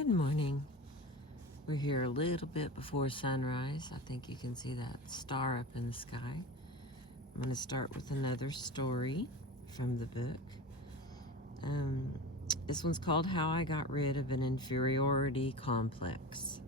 Good morning. We're here a little bit before sunrise. I think you can see that star up in the sky. I'm going to start with another story from the book. This one's called How I Got Rid of an Inferiority Complex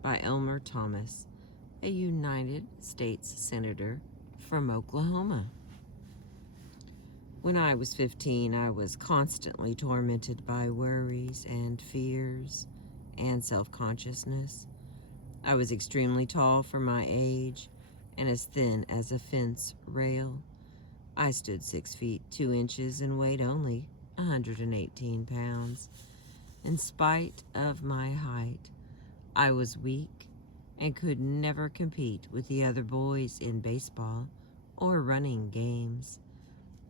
by Elmer Thomas, a United States Senator from Oklahoma. When I was 15, I was constantly tormented by worries and fears and self-consciousness. I was extremely tall for my age and as thin as a fence rail. I stood 6 feet 2 inches and weighed only 118 pounds. In spite of my height, I was weak and could never compete with the other boys in baseball or running games.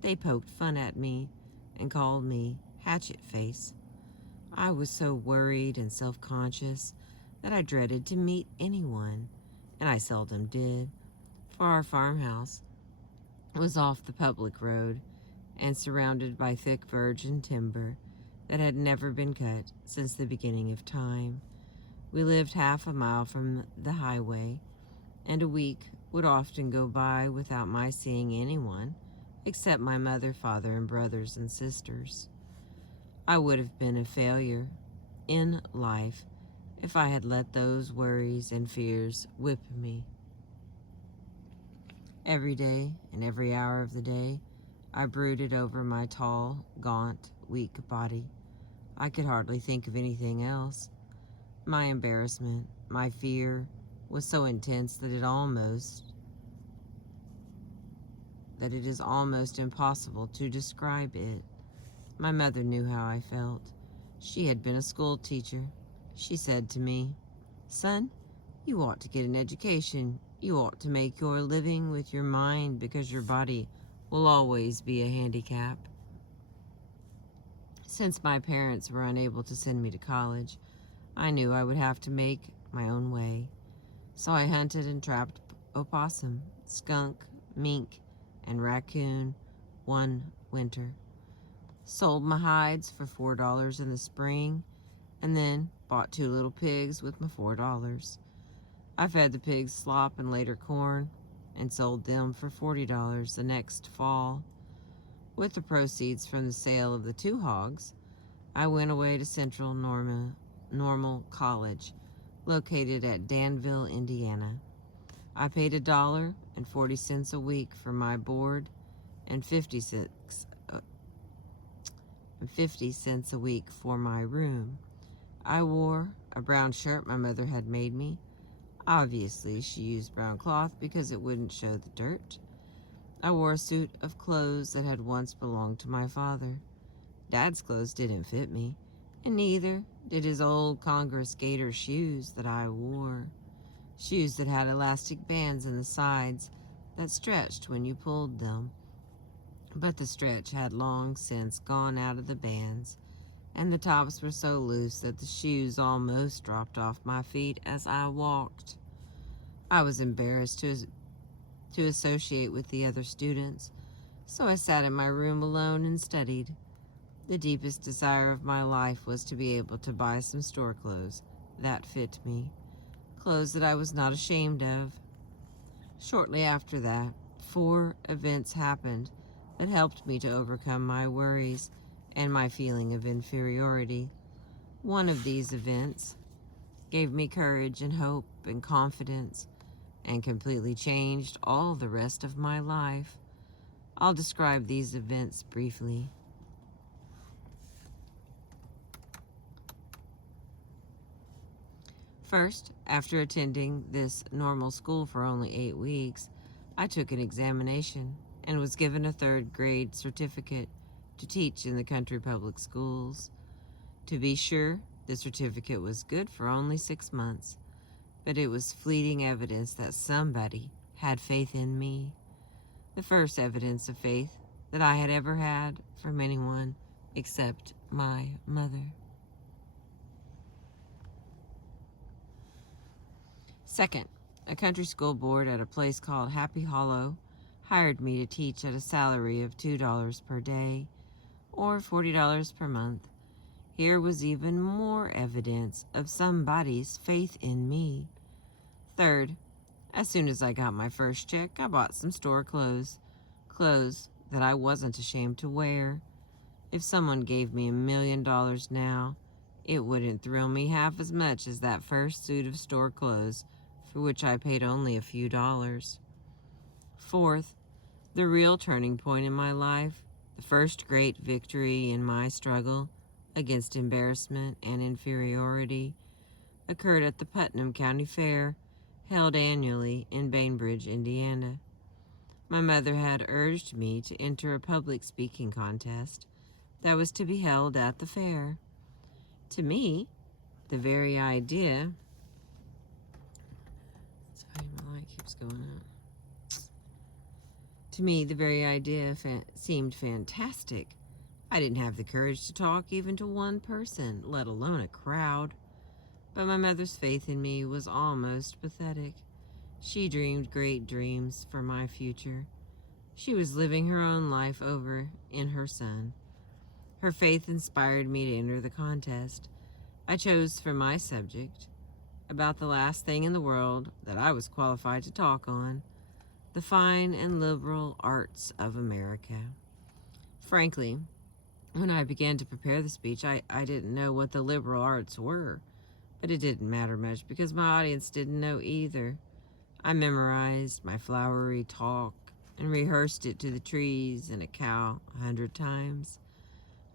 They poked fun at me and called me Hatchet Face. I was so worried and self-conscious that I dreaded to meet anyone, and I seldom did, for our farmhouse was off the public road and surrounded by thick virgin timber that had never been cut since the beginning of time. We lived half a mile from the highway, and a week would often go by without my seeing anyone except my mother, father, and brothers and sisters. I would have been a failure in life if I had let those worries and fears whip me. Every day and every hour of the day, I brooded over my tall, gaunt, weak body. I could hardly think of anything else. My embarrassment, my fear, was so intense that it is almost impossible to describe it. My mother knew how I felt. She had been a school teacher. She said to me, "Son, you ought to get an education. You ought to make your living with your mind because your body will always be a handicap." Since my parents were unable to send me to college, I knew I would have to make my own way. So I hunted and trapped opossum, skunk, mink, and raccoon one winter. Sold my hides for $4 in the spring, and then bought 2 little pigs with my $4. I fed the pigs slop and later corn, and sold them for $40 the next fall. With the proceeds from the sale of the 2 hogs, I went away to Central Normal College, located at Danville, Indiana. I paid $1.40 a week for my board and 50 cents a week for my room. I wore a brown shirt my mother had made me. Obviously, she used brown cloth because it wouldn't show the dirt. I wore a suit of clothes that had once belonged to my father. Dad's clothes didn't fit me, and neither did his old Congress gator shoes that I wore. Shoes that had elastic bands in the sides that stretched when you pulled them. But the stretch had long since gone out of the bands, and the tops were so loose that the shoes almost dropped off my feet as I walked. I was embarrassed to associate with the other students, so I sat in my room alone and studied. The deepest desire of my life was to be able to buy some store clothes that fit me, clothes that I was not ashamed of. Shortly after that, 4 events happened that helped me to overcome my worries and my feeling of inferiority. One of these events gave me courage and hope and confidence and completely changed all the rest of my life. I'll describe these events briefly. First, after attending this normal school for only 8 weeks, I took an examination and was given a 3rd grade certificate to teach in the country public schools. To be sure, the certificate was good for only 6 months, but it was fleeting evidence that somebody had faith in me. The first evidence of faith that I had ever had from anyone except my mother. Second, a country school board at a place called Happy Hollow hired me to teach at a salary of $2 per day, or $40 per month. Here was even more evidence of somebody's faith in me. Third, as soon as I got my first check, I bought some store clothes. Clothes that I wasn't ashamed to wear. If someone gave me $1 million now, it wouldn't thrill me half as much as that first suit of store clothes, for which I paid only a few dollars. Fourth, the real turning point in my life, the first great victory in my struggle against embarrassment and inferiority, occurred at the Putnam County Fair, held annually in Bainbridge, Indiana. My mother had urged me to enter a public speaking contest that was to be held at the fair. To me, the very idea... Sorry, my light keeps going out. To me, the very idea seemed fantastic. I didn't have the courage to talk even to one person, let alone a crowd. But my mother's faith in me was almost pathetic. She dreamed great dreams for my future. She was living her own life over in her son. Her faith inspired me to enter the contest. I chose for my subject, about the last thing in the world that I was qualified to talk on, the fine and liberal arts of America. Frankly, when I began to prepare the speech, I didn't know what the liberal arts were, but it didn't matter much because my audience didn't know either. I memorized my flowery talk and rehearsed it to the trees and a cow 100 times.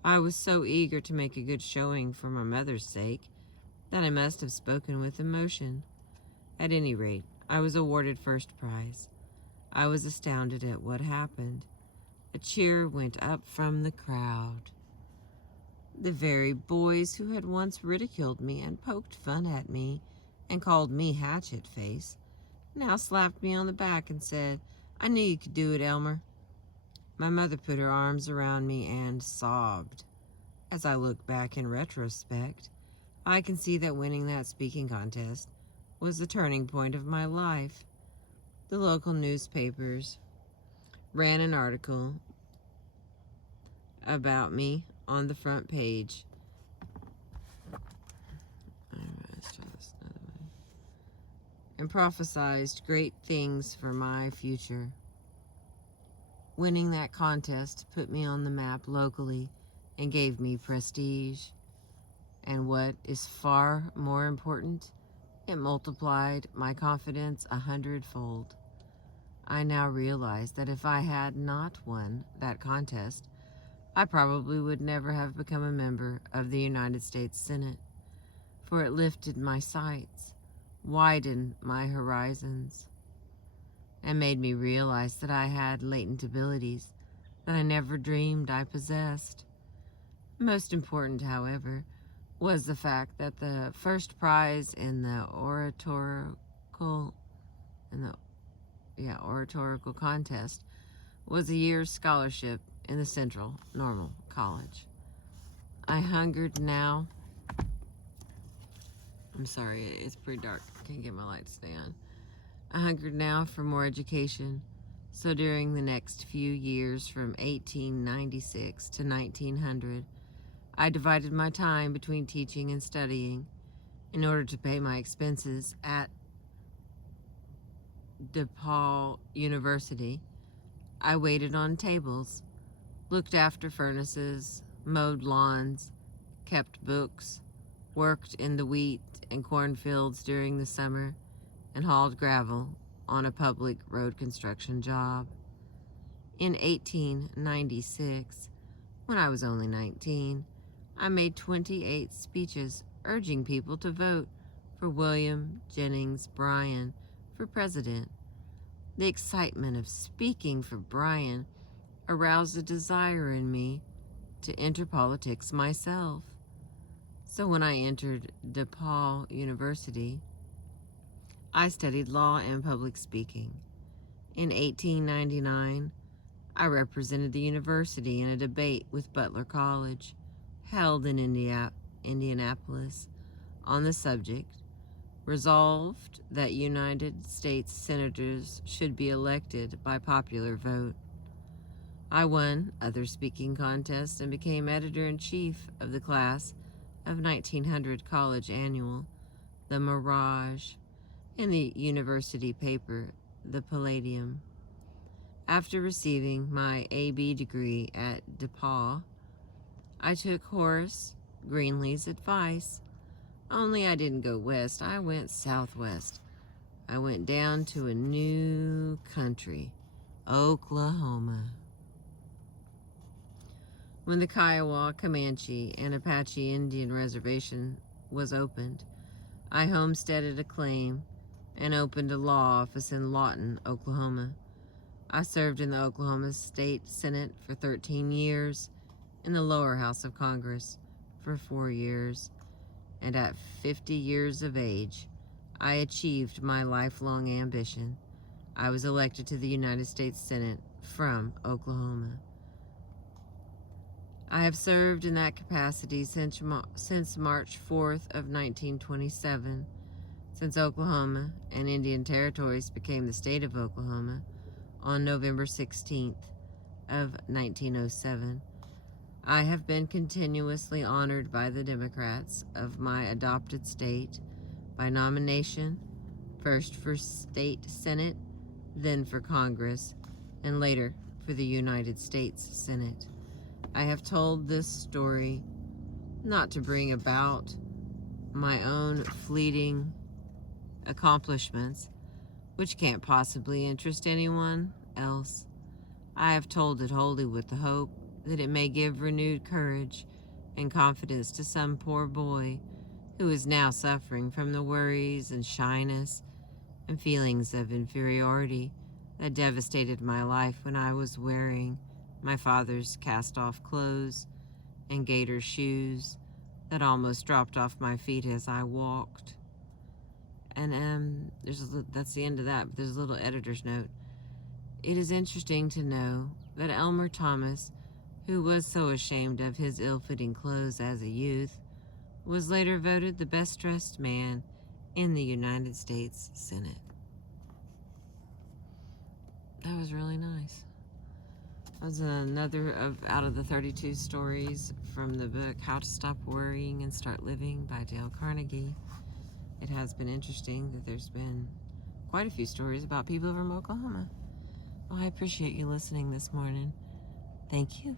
I was so eager to make a good showing for my mother's sake that I must have spoken with emotion. At any rate, I was awarded first prize. I was astounded at what happened. A cheer went up from the crowd. The very boys who had once ridiculed me and poked fun at me and called me Hatchet Face now slapped me on the back and said, "I knew you could do it, Elmer." My mother put her arms around me and sobbed. As I look back in retrospect, I can see that winning that speaking contest was the turning point of my life. The local newspapers ran an article about me on the front page. Let's try this another way. And prophesized great things for my future. Winning that contest put me on the map locally and gave me prestige. And what is far more important, it multiplied my confidence 100-fold. I now realize that if I had not won that contest, I probably would never have become a member of the United States Senate, for it lifted my sights, widened my horizons, and made me realize that I had latent abilities that I never dreamed I possessed. Most important, however, was the fact that the first prize in the oratorical contest was a year's scholarship in the Central Normal College. I hungered now. I'm sorry, it's pretty dark. I can't get my light to stay on. I hungered now for more education. So during the next few years from 1896 to 1900, I divided my time between teaching and studying. In order to pay my expenses at DePaul University, I waited on tables, looked after furnaces, mowed lawns, kept books, worked in the wheat and cornfields during the summer, and hauled gravel on a public road construction job. In 1896, when I was only 19, I made 28 speeches urging people to vote for William Jennings Bryan for president. The excitement of speaking for Bryan aroused a desire in me to enter politics myself. So when I entered DePaul University, I studied law and public speaking. In 1899, I represented the university in a debate with Butler College, held in Indianapolis, on the subject, resolved that United States senators should be elected by popular vote. I won other speaking contests and became editor-in-chief of the class of 1900 college annual, The Mirage, and the university paper, The Palladium. After receiving my AB degree at DePaul, I took Horace Greeley's advice, only I didn't go west, I went southwest. I went down to a new country, Oklahoma. When the Kiowa, Comanche, and Apache Indian Reservation was opened, I homesteaded a claim and opened a law office in Lawton, Oklahoma. I served in the Oklahoma State Senate for 13 years, in the lower house of Congress for 4 years, and at 50 years of age, I achieved my lifelong ambition. I was elected to the United States Senate from Oklahoma. I have served in that capacity since March 4th of 1927, since Oklahoma and Indian Territories became the state of Oklahoma on November 16th of 1907. I have been continuously honored by the Democrats of my adopted state by nomination, first for state Senate, then for Congress, and later for the United States Senate. I have told this story not to bring about my own fleeting accomplishments, which can't possibly interest anyone else. I have told it wholly with the hope that it may give renewed courage and confidence to some poor boy who is now suffering from the worries and shyness and feelings of inferiority that devastated my life when I was wearing my father's cast-off clothes and gaiter shoes that almost dropped off my feet as I walked. And that's the end of that, but there's a little editor's note. It is interesting to know that Elmer Thomas, who was so ashamed of his ill-fitting clothes as a youth, was later voted the best-dressed man in the United States Senate. That was really nice. That was another out of the 32 stories from the book How to Stop Worrying and Start Living by Dale Carnegie. It has been interesting that there's been quite a few stories about people from Oklahoma. Well, I appreciate you listening this morning. Thank you.